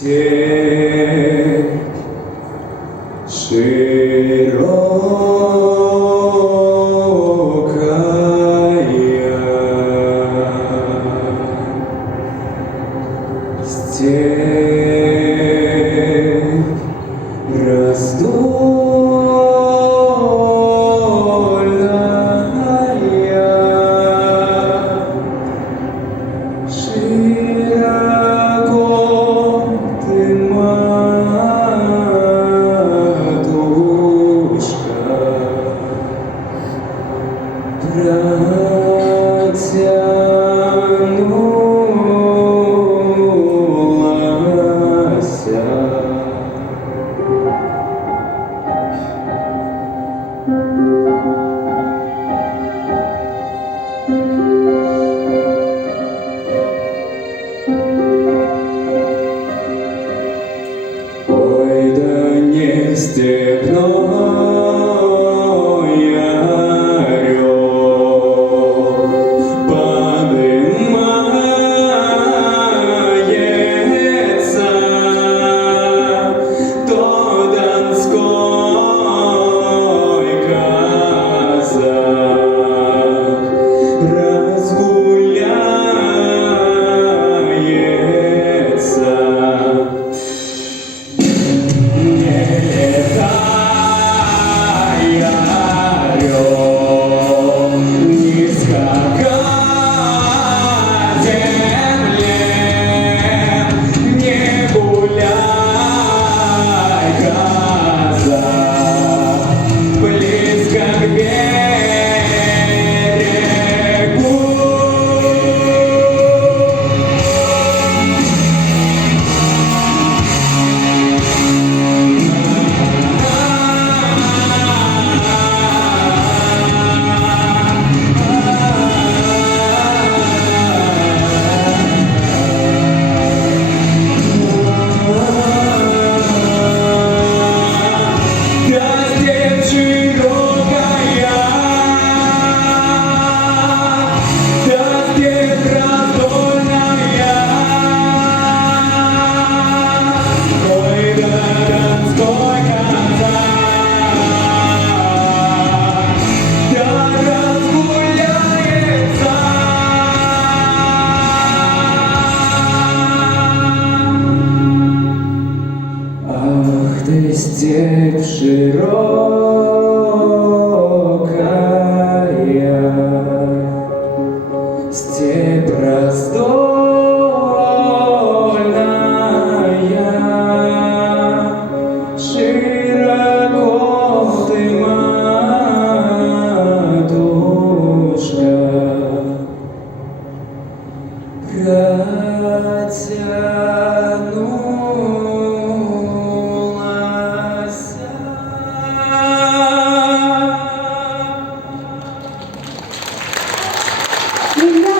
Степь широкая, степь раздольная, широко ты, матушка, ой, да не степной орел подымается, то донской казак разгуляется. Не летай, орел, не скакай земле, не гуляй, казак, близко к берегу. Степь широкая, степь раздольная, широко ты, матушка, протянулась.